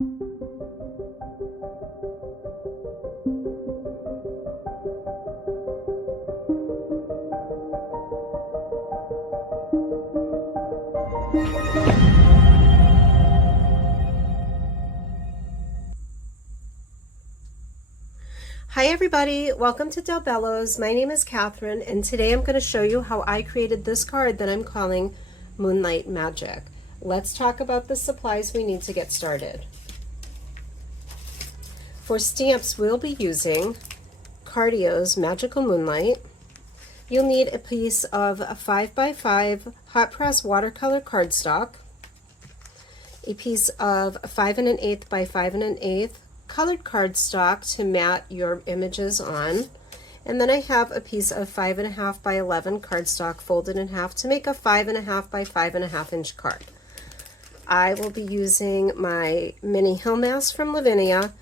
Hi everybody, welcome to Bello's. My name is Catherine and today I'm going to show you how I created this card that I'm calling Moonlight Magic. Let's talk about the supplies we need to get started. For stamps, we'll be using Cardio's Magical Moonlight. You'll need a piece of a 5x5 hot press watercolor cardstock, a piece of 5 1/8 by 5 1/8 colored cardstock to mat your images on, and then I have a piece of 5 1/2 by 11 cardstock folded in half to make a 5 1/2 by 5 1/2 inch card. I will be using my mini hill mask from Lavinia,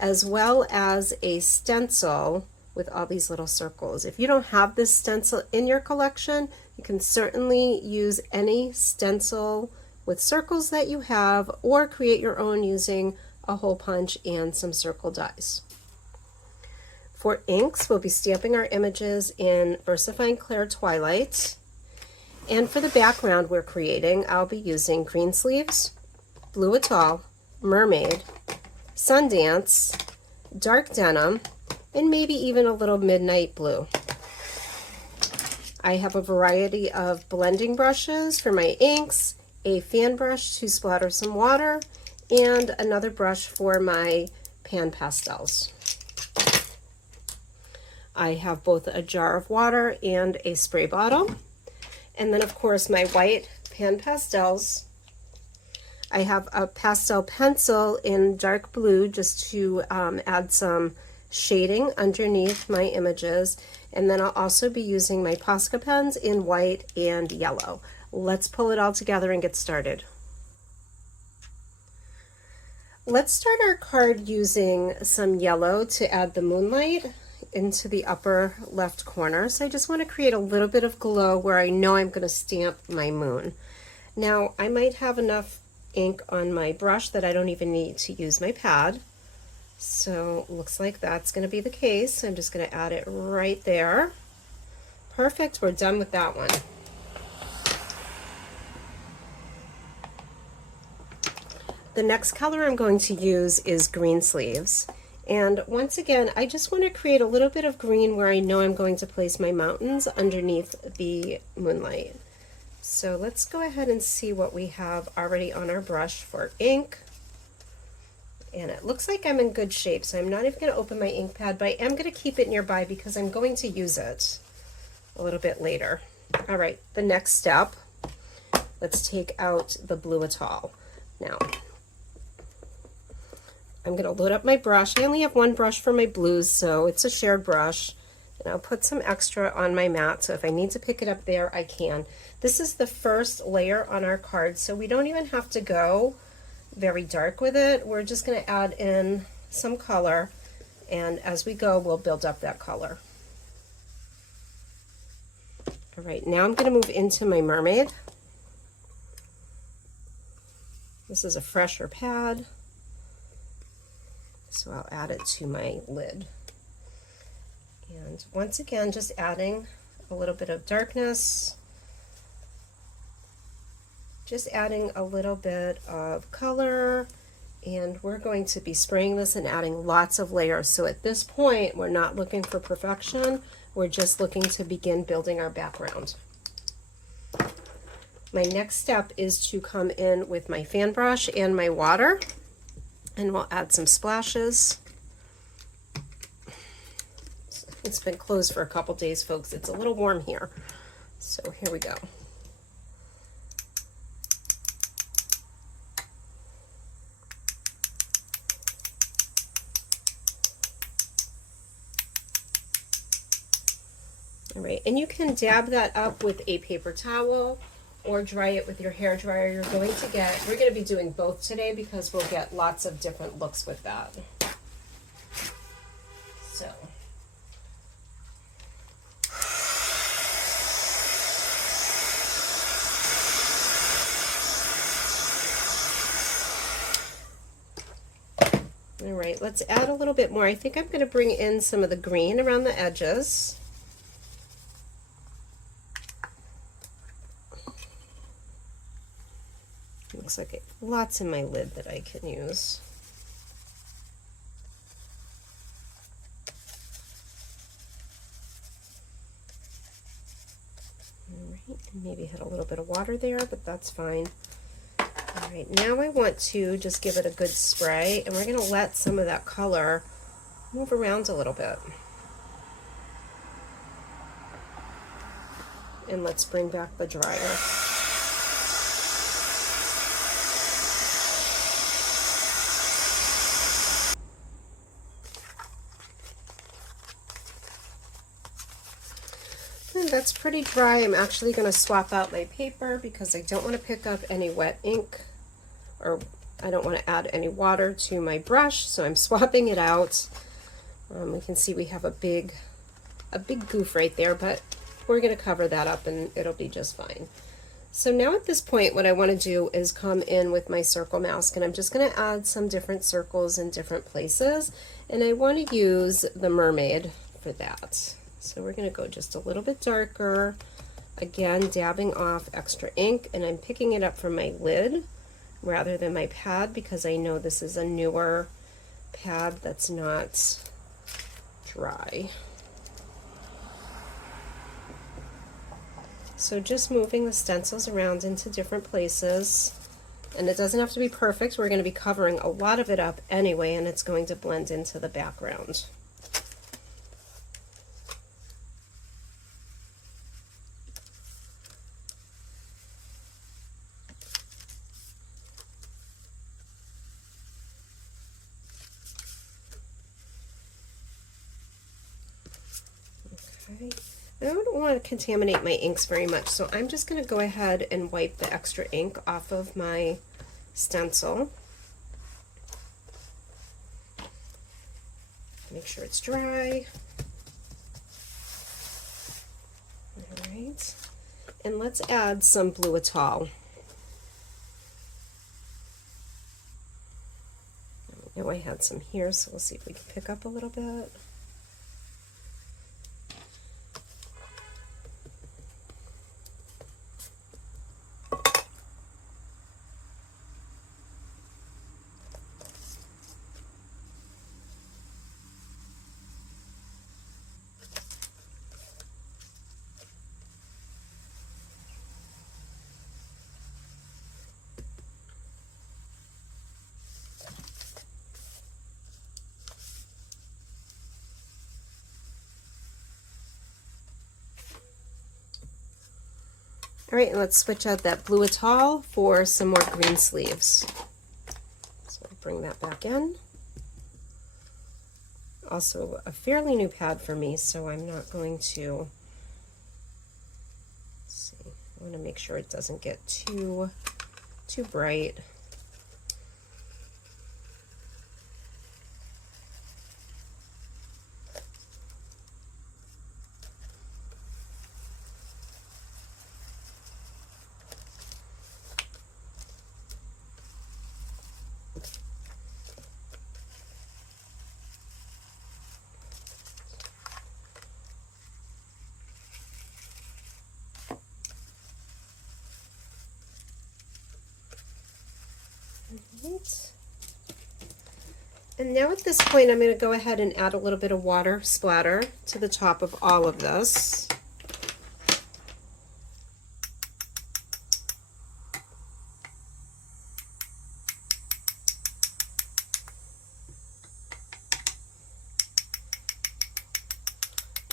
as well as a stencil with all these little circles. If you don't have this stencil in your collection, you can certainly use any stencil with circles that you have, or create your own using a hole punch and some circle dies. For inks, we'll be stamping our images in VersaFine Clear Twilight. And for the background we're creating, I'll be using Green Sleeves, Blue Atoll, Mermaid, Sundance, Dark Denim, and maybe even a little Midnight Blue. I have a variety of blending brushes for my inks, a fan brush to splatter some water, and another brush for my pan pastels. I have both a jar of water and a spray bottle. And then of course my white pan pastels. I have a pastel pencil in dark blue just to add some shading underneath my images. And then I'll also be using my posca pens in white and yellow. Let's pull it all together and get started. Let's start our card using some yellow to add the moonlight into the upper left corner. So I just want to create a little bit of glow where I know I'm going to stamp my moon. Now I might have enough ink on my brush that I don't even need to use my pad. So looks like that's going to be the case. I'm just going to add it right there. Perfect, we're done with that one. The next color I'm going to use is Green Sleeves. And once again, I just want to create a little bit of green where I know I'm going to place my mountains underneath the moonlight. So let's go ahead and see what we have already on our brush for ink. And it looks like I'm in good shape, so I'm not even going to open my ink pad, but I am going to keep it nearby because I'm going to use it a little bit later. All right, the next step, let's take out the Blue Atoll. Now, I'm going to load up my brush. I only have one brush for my blues, so it's a shared brush. And I'll put some extra on my mat, so if I need to pick it up there, I can. This is the first layer on our card, so we don't even have to go very dark with it. We're just going to add in some color, and as we go, we'll build up that color. All right, now I'm going to move into my mermaid. This is a fresher pad, so I'll add it to my lid. And once again, just adding a little bit of darkness, just adding a little bit of color, and we're going to be spraying this and adding lots of layers. So at this point, we're not looking for perfection, we're just looking to begin building our background. My next step is to come in with my fan brush and my water, and we'll add some splashes. It's been closed for a couple days, folks. It's a little warm here. So here we go. All right, and you can dab that up with a paper towel or dry it with your hair dryer. We're going to be doing both today because we'll get lots of different looks with that. So. All right, let's add a little bit more. I think I'm going to bring in some of the green around the edges. Looks like lots in my lid that I can use. All right, maybe had a little bit of water there, but that's fine. All right, now I want to just give it a good spray, and we're going to let some of that color move around a little bit. And let's bring back the dryer. And that's pretty dry. I'm actually going to swap out my paper because I don't want to pick up any wet ink, or I don't want to add any water to my brush, so I'm swapping it out. We can see we have a big goof right there, but we're going to cover that up and it'll be just fine. So now at this point, what I want to do is come in with my circle mask, and I'm just going to add some different circles in different places, and I want to use the mermaid for that. So we're going to go just a little bit darker, again dabbing off extra ink, and I'm picking it up from my lid rather than my pad because I know this is a newer pad that's not dry. So just moving the stencils around into different places, and it doesn't have to be perfect. We're going to be covering a lot of it up anyway, and it's going to blend into the background. Okay. I don't want to contaminate my inks very much, so I'm just going to go ahead and wipe the extra ink off of my stencil. Make sure it's dry. All right. And let's add some blue atoll. I know I had some here, so we'll see if we can pick up a little bit. All right, and let's switch out that blue atoll for some more green sleeves. So I'll bring that back in. Also a fairly new pad for me, so I'm not going to, let's see, I want to make sure it doesn't get too bright. Right. And now at this point, I'm going to go ahead and add a little bit of water splatter to the top of all of this.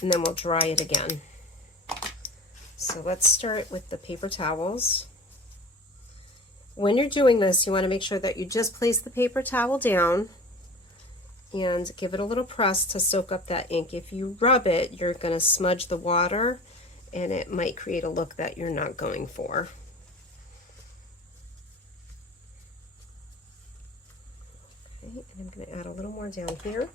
And then we'll dry it again. So let's start with the paper towels. When you're doing this, you want to make sure that you just place the paper towel down and give it a little press to soak up that ink. If you rub it, you're going to smudge the water and it might create a look that you're not going for. Okay, and I'm going to add a little more down here.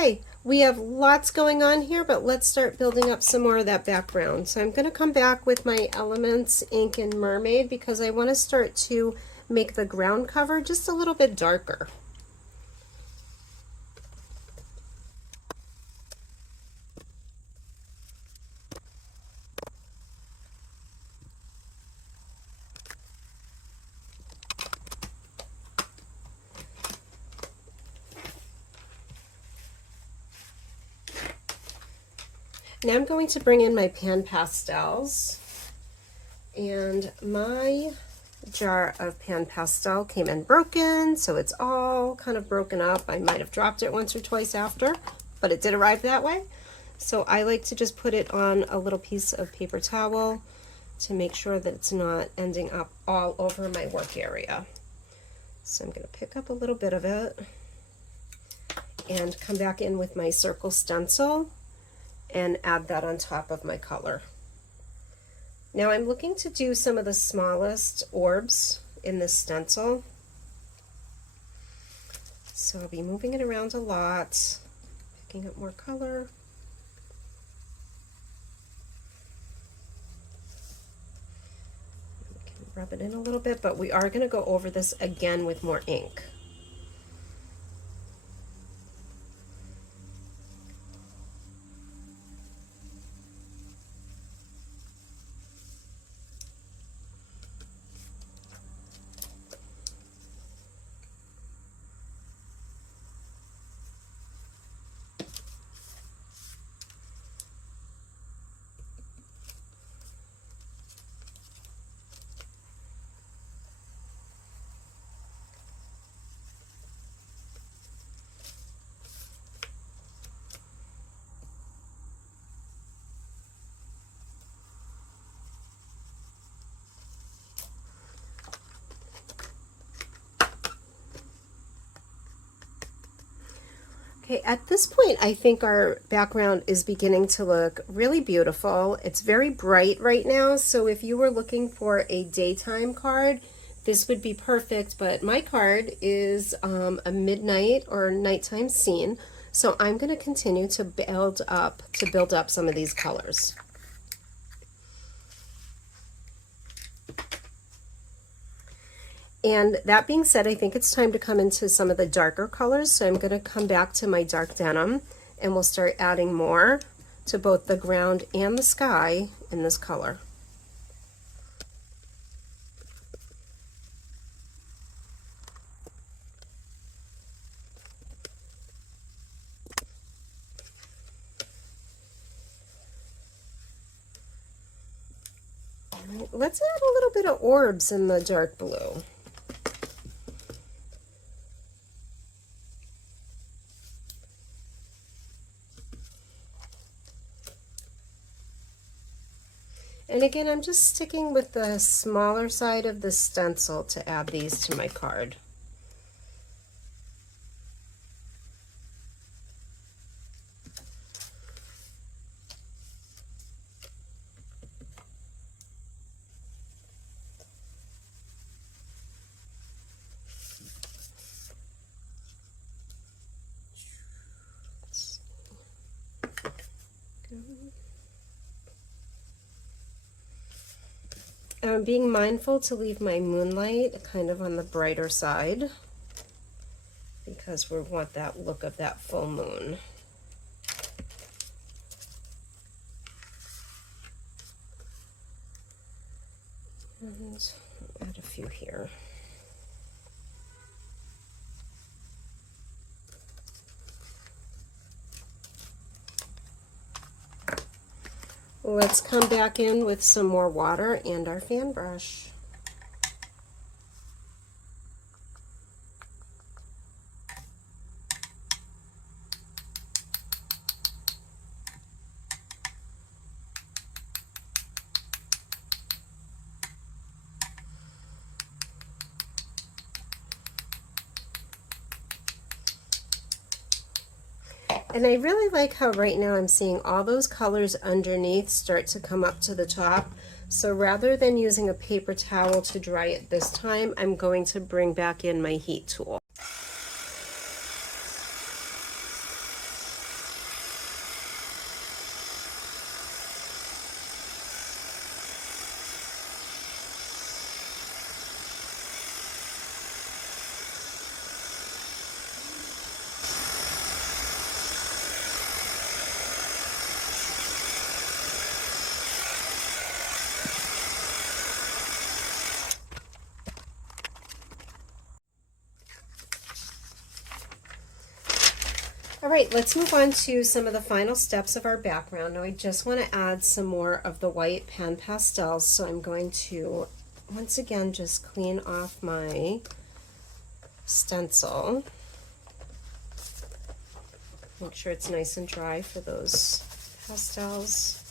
Okay, we have lots going on here, but let's start building up some more of that background. So I'm going to come back with my Elements Ink and Mermaid because I want to start to make the ground cover just a little bit darker. Now I'm going to bring in my pan pastels, and my jar of pan pastel came in broken, so it's all kind of broken up. I might have dropped it once or twice after, but it did arrive that way. So I like to just put it on a little piece of paper towel to make sure that it's not ending up all over my work area. So I'm going to pick up a little bit of it and come back in with my circle stencil and add that on top of my color. Now I'm looking to do some of the smallest orbs in this stencil. So I'll be moving it around a lot, picking up more color. We can rub it in a little bit, but we are going to go over this again with more ink. Okay, at this point, I think our background is beginning to look really beautiful. It's very bright right now, so if you were looking for a daytime card, this would be perfect, but my card is a midnight or nighttime scene, so I'm going to continue to build up some of these colors. And that being said, I think it's time to come into some of the darker colors. So I'm going to come back to my dark denim and we'll start adding more to both the ground and the sky in this color. All right, let's add a little bit of orbs in the dark blue. And again, I'm just sticking with the smaller side of the stencil to add these to my card. I'm being mindful to leave my Moonlight kind of on the brighter side because we want that look of that full moon. And add a few here. Let's come back in with some more water and our fan brush. And I really like how right now I'm seeing all those colors underneath start to come up to the top. So rather than using a paper towel to dry it this time, I'm going to bring back in my heat tool. All right, let's move on to some of the final steps of our background. Now I just want to add some more of the white pen pastels, so I'm going to once again just clean off my stencil. Make sure it's nice and dry for those pastels.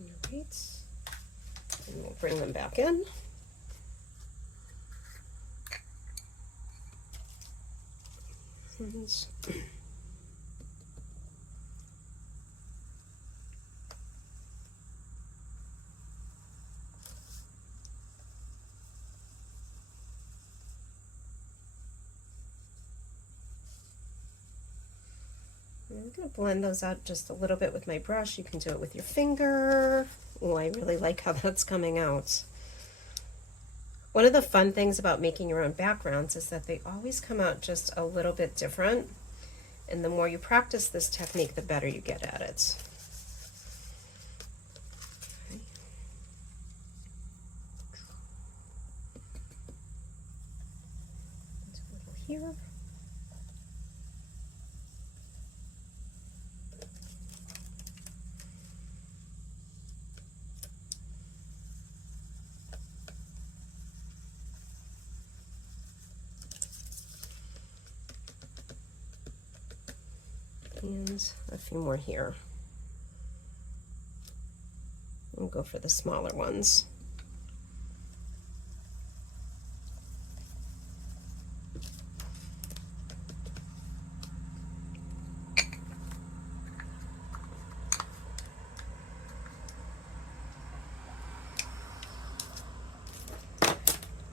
All right, and we'll bring them back in. And I'm going to blend those out just a little bit with my brush. You can do it with your finger. Oh, I really like how that's coming out. One of the fun things about making your own backgrounds is that they always come out just a little bit different. And the more you practice this technique, the better you get at it. Okay. A little here. And a few more here. We'll go for the smaller ones.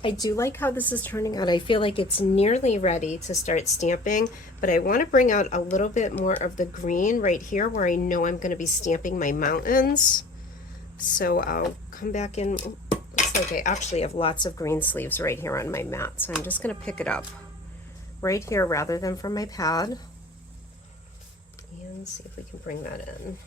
I do like how this is turning out. I feel like it's nearly ready to start stamping, but I want to bring out a little bit more of the green right here where I know I'm going to be stamping my mountains. So I'll come back in. Looks like I actually have lots of green sleeves right here on my mat, so I'm just going to pick it up right here rather than from my pad. And see if we can bring that in.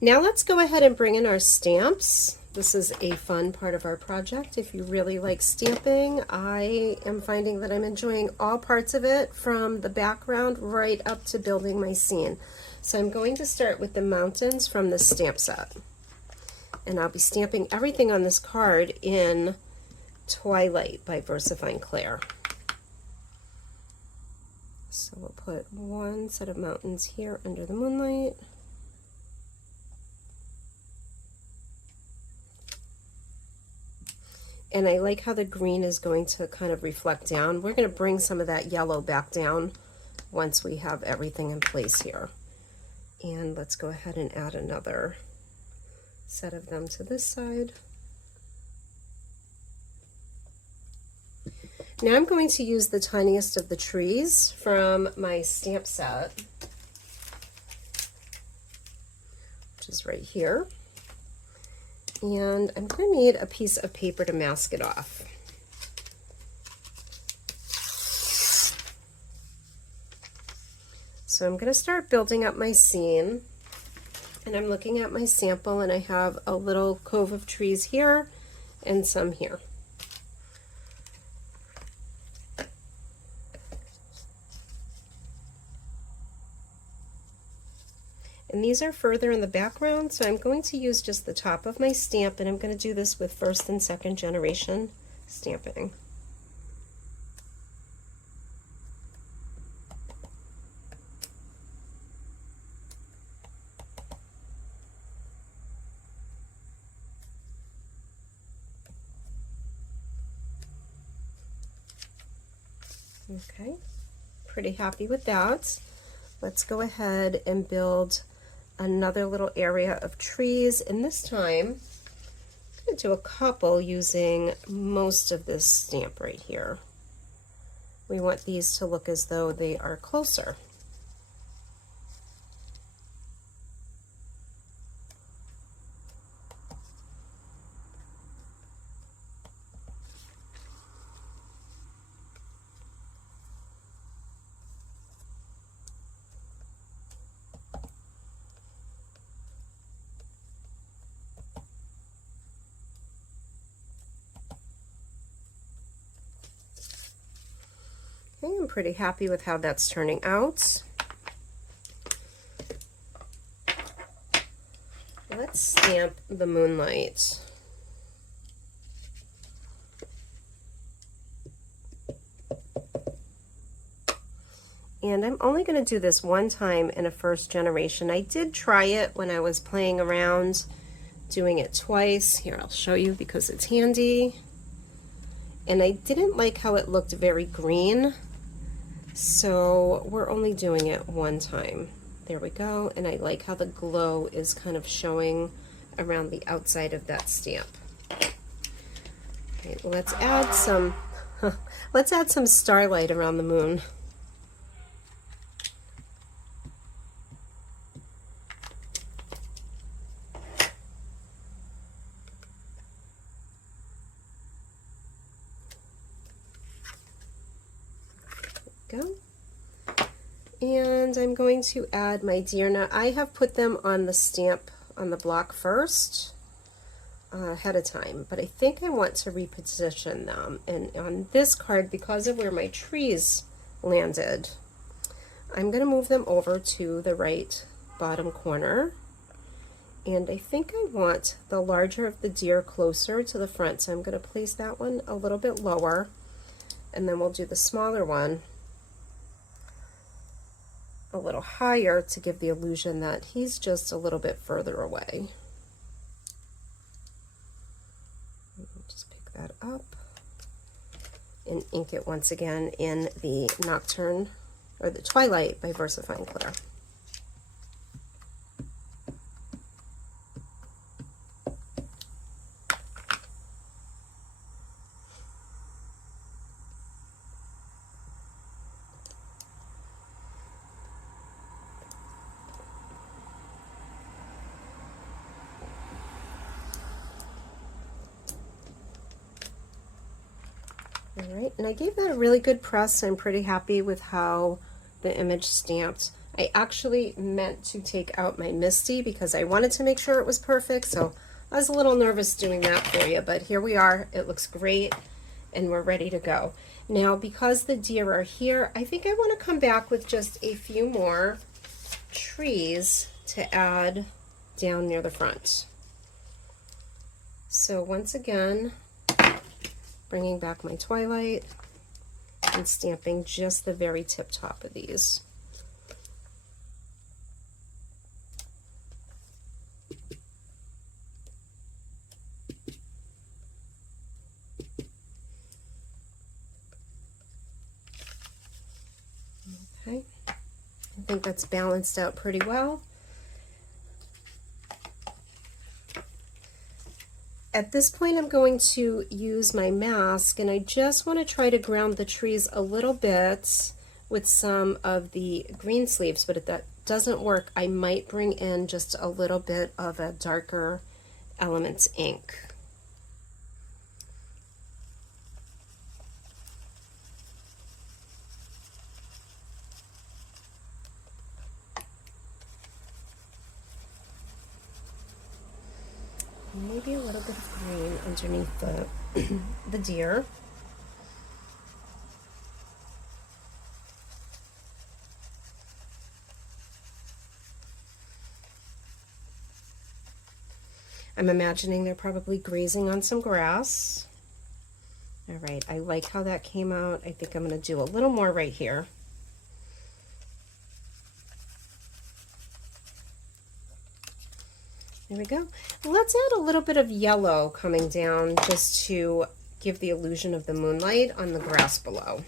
Now let's go ahead and bring in our stamps. This is a fun part of our project. If you really like stamping, I am finding that I'm enjoying all parts of it, from the background right up to building my scene. So I'm going to start with the mountains from the stamp set. And I'll be stamping everything on this card in Twilight by VersaFine Claire. So we'll put one set of mountains here under the Moonlight. And I like how the green is going to kind of reflect down. We're going to bring some of that yellow back down once we have everything in place here. And let's go ahead and add another set of them to this side. Now I'm going to use the tiniest of the trees from my stamp set, which is right here. And I'm going to need a piece of paper to mask it off. So I'm going to start building up my scene, and I'm looking at my sample, and I have a little cove of trees here and some here. And these are further in the background, so I'm going to use just the top of my stamp, and I'm going to do this with first and second generation stamping. Okay, pretty happy with that. Let's go ahead and build another little area of trees, and this time I'm going to do a couple using most of this stamp right here. We want these to look as though they are closer. Okay, I'm pretty happy with how that's turning out. Let's stamp the Moonlight. And I'm only going to do this one time in a first generation. I did try it when I was playing around, doing it twice. Here, I'll show you because it's handy. And I didn't like how it looked very green, so we're only doing it one time. There we go, and I like how the glow is kind of showing around the outside of that stamp. Okay, let's add some let's add some starlight around the moon. Go. And I'm going to add my deer. Now I have put them on the stamp on the block first ahead of time, but I think I want to reposition them. And on this card, because of where my trees landed, I'm going to move them over to the right bottom corner. And I think I want the larger of the deer closer to the front, so I'm going to place that one a little bit lower, and then we'll do the smaller one a little higher to give the illusion that he's just a little bit further away. Just pick that up and ink it once again in the Nocturne, or the Twilight by VersaFine Claire. All right, and I gave that a really good press. I'm pretty happy with how the image stamped. I actually meant to take out my Misty because I wanted to make sure it was perfect, so I was a little nervous doing that for you, but here we are. It looks great, and we're ready to go. Now, because the deer are here, I think I want to come back with just a few more trees to add down near the front. So once again, bringing back my Twilight and stamping just the very tip top of these. Okay, I think that's balanced out pretty well. At this point, I'm going to use my mask, and I just want to try to ground the trees a little bit with some of the green sleeves, but if that doesn't work, I might bring in just a little bit of a darker Elements ink. Maybe a little bit of green underneath the, the deer. I'm imagining they're probably grazing on some grass. All right, I like how that came out. I think I'm going to do a little more right here. There we go. Let's add a little bit of yellow coming down just to give the illusion of the moonlight on the grass below.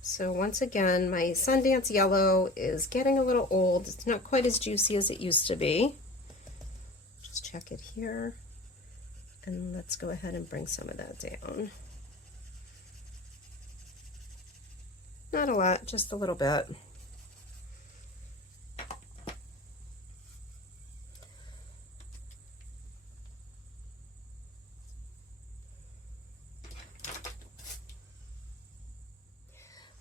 So once again, my Sundance yellow is getting a little old. It's not quite as juicy as it used to be. Just check it here. And let's go ahead and bring some of that down. Not a lot, just a little bit.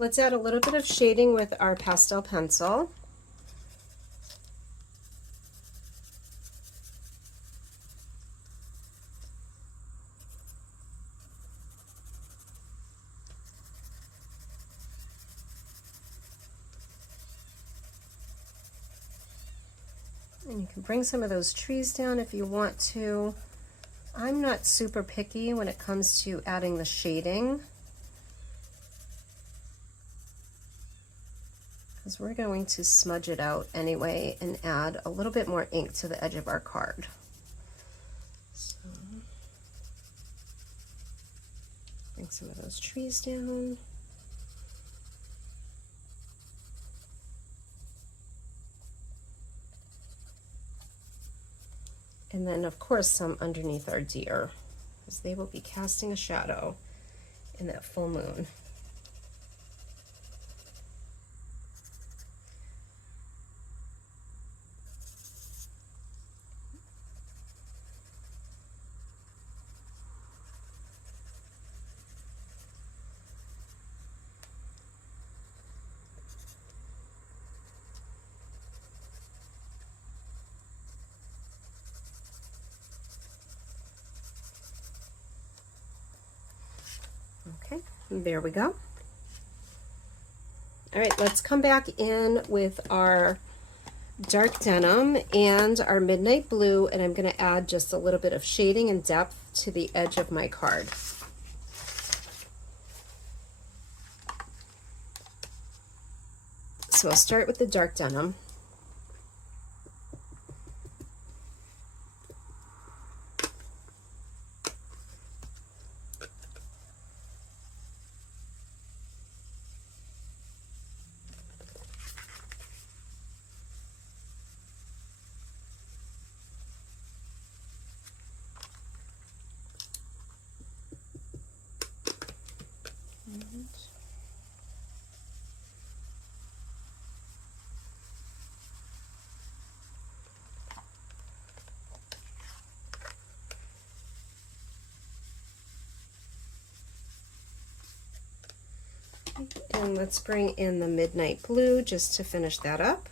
Let's add a little bit of shading with our pastel pencil. And you can bring some of those trees down if you want to. I'm not super picky when it comes to adding the shading, because we're going to smudge it out anyway and add a little bit more ink to the edge of our card. So, bring some of those trees down. And then, of course, some underneath our deer, because they will be casting a shadow in that full moon. Okay, there we go. All right, let's come back in with our dark denim and our midnight blue, and I'm going to add just a little bit of shading and depth to the edge of my card. So I'll start with the dark denim. And let's bring in the midnight blue just to finish that up.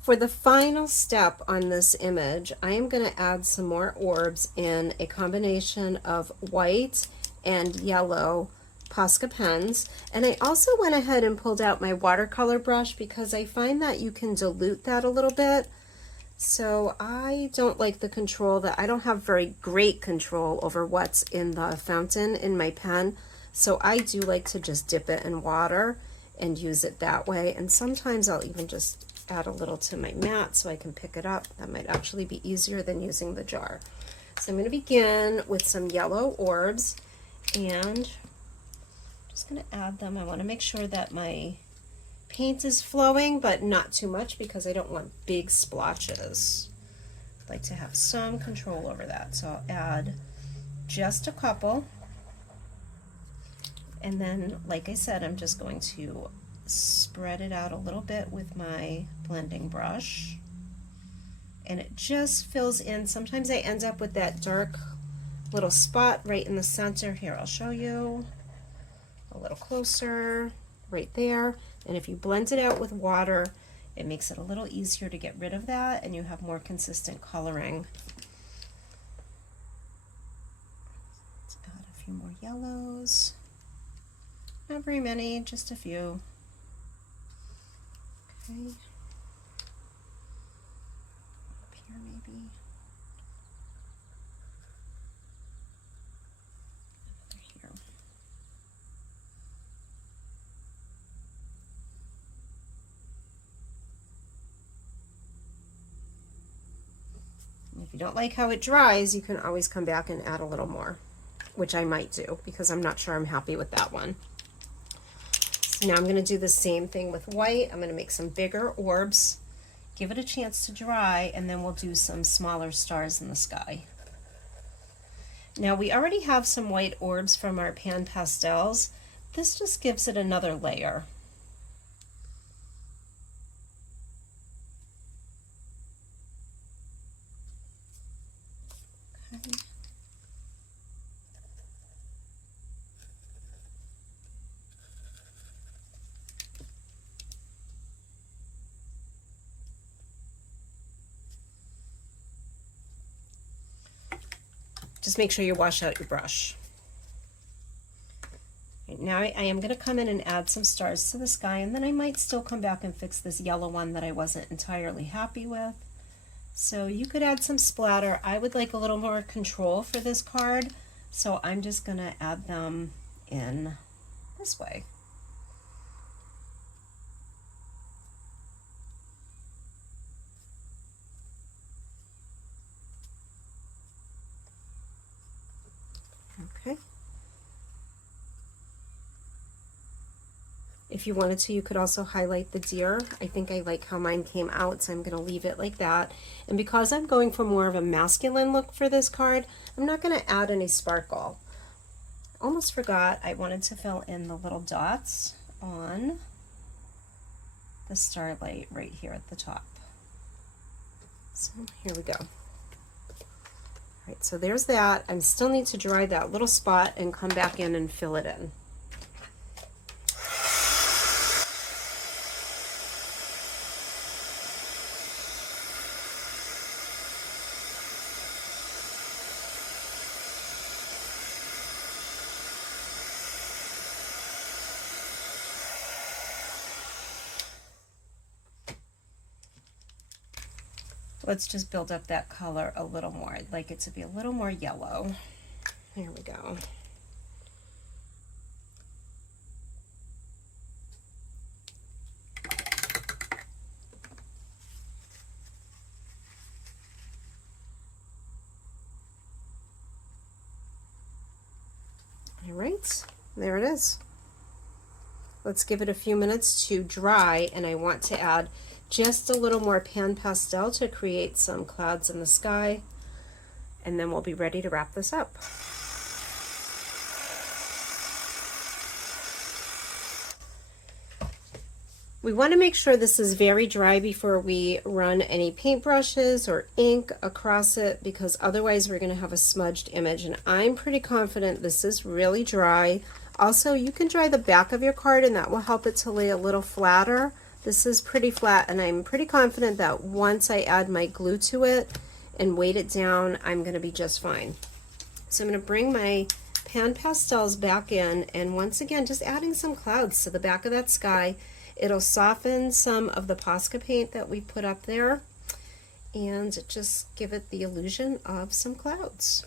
For the final step on this image, I am going to add some more orbs in a combination of white and yellow Posca pens. And I also went ahead and pulled out my watercolor brush because I find that you can dilute that a little bit. So I don't like the control that, I don't have very great control over what's in the fountain in my pen. So I do like to just dip it in water and use it that way. And sometimes I'll even just add a little to my mat so I can pick it up. That might actually be easier than using the jar. So I'm going to begin with some yellow orbs, and I'm just going to add them. I want to make sure that my paint is flowing, but not too much because I don't want big splotches. I like to have some control over that. So I'll add just a couple. And then, like I said, I'm just going to spread it out a little bit with my blending brush, and it just fills in. Sometimes I end up with that dark little spot right in the center. Here, I'll show you a little closer, right there. And if you blend it out with water, it makes it a little easier to get rid of that, and you have more consistent coloring. Let's add a few more yellows. Not very many, just a few. Okay. Up here maybe. Another here. And if you don't like how it dries, you can always come back and add a little more, which I might do because I'm not sure I'm happy with that one. Now I'm going to do the same thing with white. I'm going to make some bigger orbs, give it a chance to dry, and then we'll do some smaller stars in the sky. Now we already have some white orbs from our pan pastels. This just gives it another layer. Just make sure you wash out your brush. Right, now I am going to come in and add some stars to the sky, and then I might still come back and fix this yellow one that I wasn't entirely happy with. So you could add some splatter. I would like a little more control for this card, so I'm just going to add them in this way. Okay. If you wanted to, you could also highlight the deer. I think I like how mine came out, so I'm going to leave it like that. And because I'm going for more of a masculine look for this card, I'm not going to add any sparkle. Almost forgot, I wanted to fill in the little dots on the starlight right here at the top. So here we go. All right, so there's that. I still need to dry that little spot and come back in and fill it in. Let's just build up that color a little more. I'd like it to be a little more yellow. There we go. All right, there it is. Let's give it a few minutes to dry, and I want to add just a little more pan pastel to create some clouds in the sky, and then we'll be ready to wrap this up. We want to make sure this is very dry before we run any paintbrushes or ink across it, because otherwise we're going to have a smudged image, and I'm pretty confident this is really dry. Also, you can dry the back of your card, and that will help it to lay a little flatter. This is pretty flat, and I'm pretty confident that once I add my glue to it and weight it down, I'm going to be just fine. So I'm going to bring my pan pastels back in, and once again, just adding some clouds to the back of that sky. It'll soften some of the posca paint that we put up there and just give it the illusion of some clouds.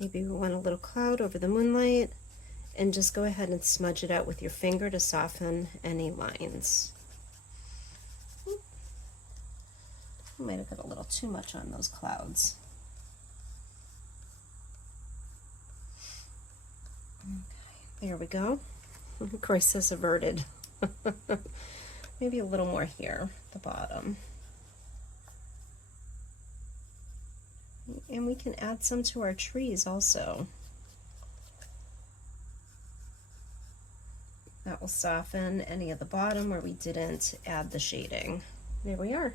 Maybe we want a little cloud over the moonlight, and just go ahead and smudge it out with your finger to soften any lines. I might have got a little too much on those clouds. Okay, there we go. Crisis averted. Maybe a little more here at the bottom. And we can add some to our trees also. That will soften any of the bottom where we didn't add the shading. There we are.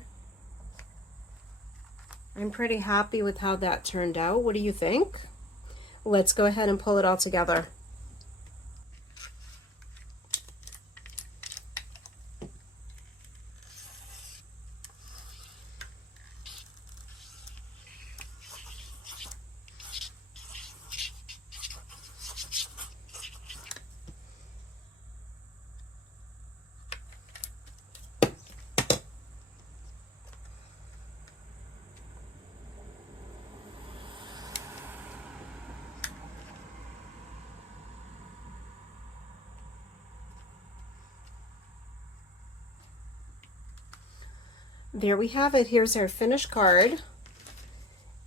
I'm pretty happy with how that turned out. What do you think? Let's go ahead and pull it all together. There we have it. Here's our finished card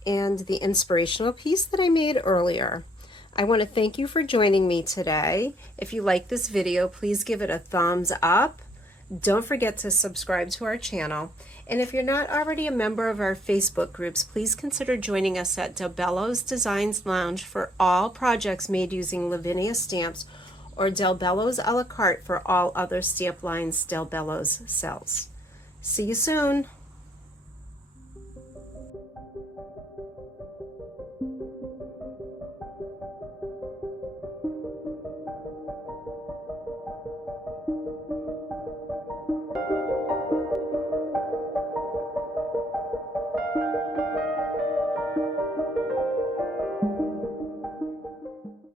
and the inspirational piece that I made earlier. I want to thank you for joining me today. If you like this video, please give it a thumbs up. Don't forget to subscribe to our channel. And if you're not already a member of our Facebook groups, please consider joining us at Bello's Designs Lounge for all projects made using Lavinia stamps, or Bello's a la carte for all other stamp lines Bello's sells. See you soon.